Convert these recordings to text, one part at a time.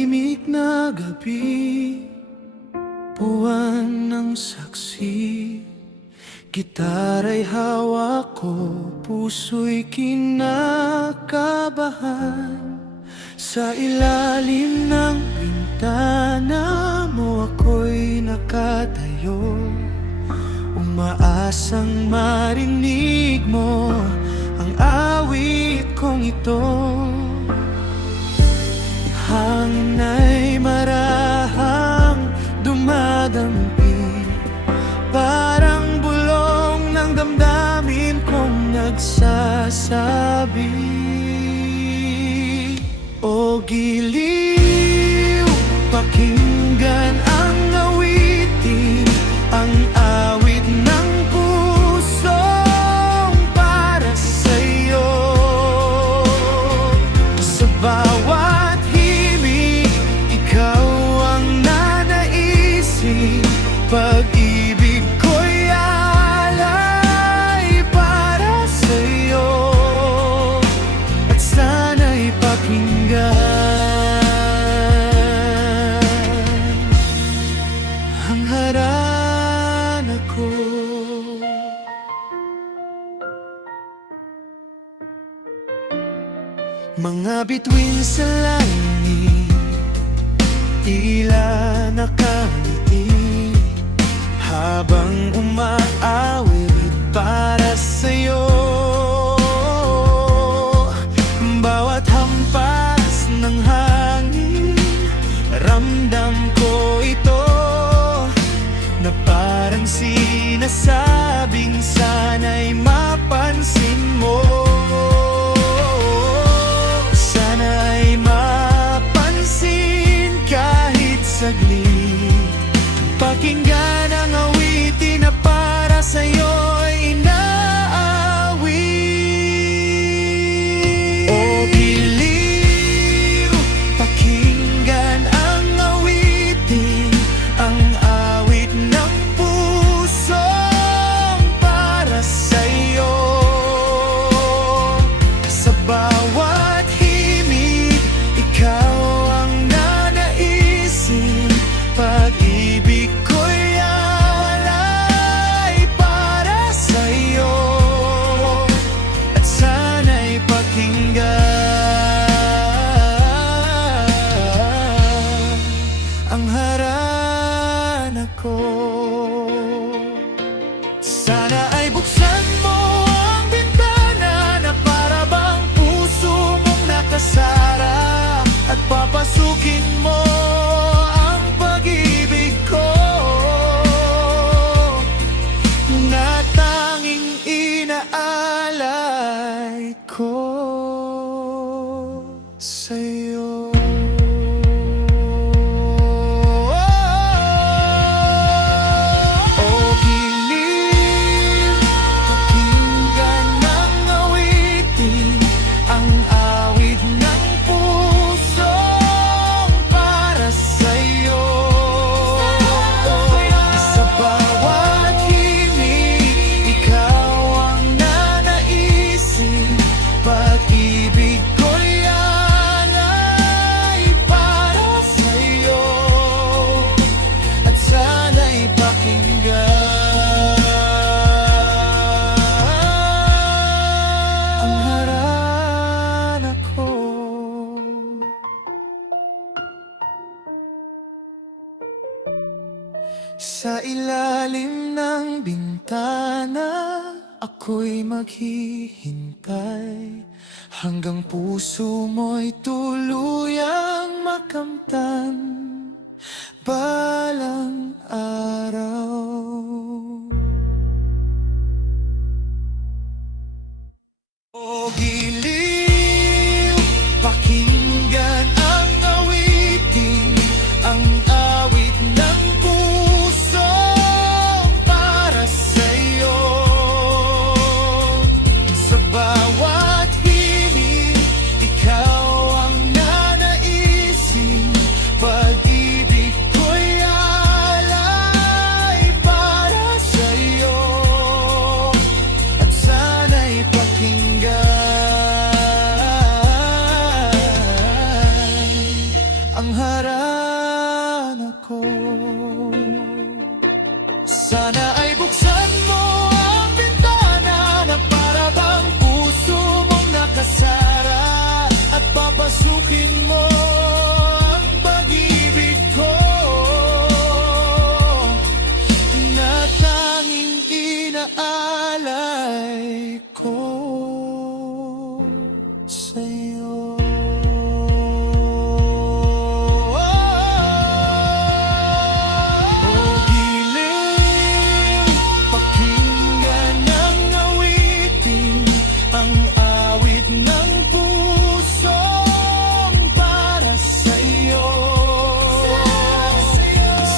tahimik na gabi, buwan ng saksi. Gitara'y hawak ko, puso'y kinakabahan. Sa ilalim ng bintana mo ako'y nakatayo, umaasang marinig mo ang awit kong ito. Hangin ay marahang dumadampi, parang bulong ng damdamin kong nagsasabi. O giliw, pakinggan ang awitin, ang awit ng pusong para sa'yo. Sa bawat himig, ikaw ang nanaisin, pag-ibig ko'y alay para sa'yo, at sana'y pakinggan ang harana ko. Mga bituin sa langit, tila nakangiti, habang umaawit para sa'yo. Bawat hampas ng hangin, ramdam ko ito, na parang sinasabing sana'y mapansin mo. Sana'y mapansin kahit saglit, pakinggan ang awitin na para sa'yo'y inaawit. O giliw, pakinggan ang awitin, ang awit ng pusong para sa'yo. Sa bawat himig, ikaw ang nanaisin, pag-ibig ko'y alay para sa'yo, at sana'y pakinggan ang harana ko. Sana ay buksan mo ang bintana na para bang puso mong nakasara, at papasukin mo ang pag-ibig ko, na tanging inaalay ko sa'yo. O giliw, pakinggan ang awitin, ang awit ng pusong para sa'yo. Sa bawat himig, ikaw ang nanaisin, pag-ibig ko'y alay para sa'yo, at sana'y pakinggan ang harana ko. Sa ilalim ng bintana, ako'y maghihintay, hanggang puso mo'y tuluyang makamtan balang araw. O giliw, pakinggan ang awitin, ang awit ng pusong para sa'yo. Sa bawat himig, ikaw ang nanaisin, pag-ibig ko'y ang harana ko. Sana ay buksan mo ang bintana na para bang puso mong nakasara, at papasukin mo ang pag-ibig ko na tanging inaalay ko sa'yo. O giliw, pakinggan ang awitin, ang awit ng pusong para sa'yo.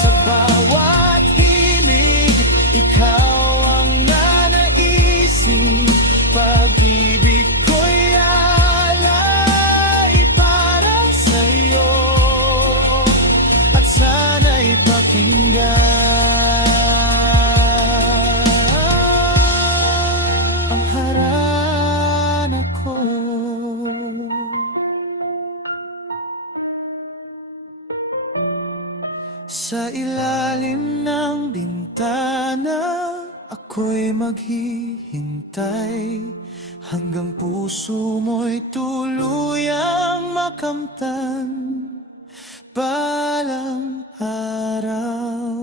Sa bawat himig, ikaw ang nanaisin, pag-ibig ko'y alay para sa'yo, at sana'y pakinggan ang harana ko. Sa ilalim ng bintana, ako'y maghihintay hanggang puso mo'y tuluyang makamtan balang araw.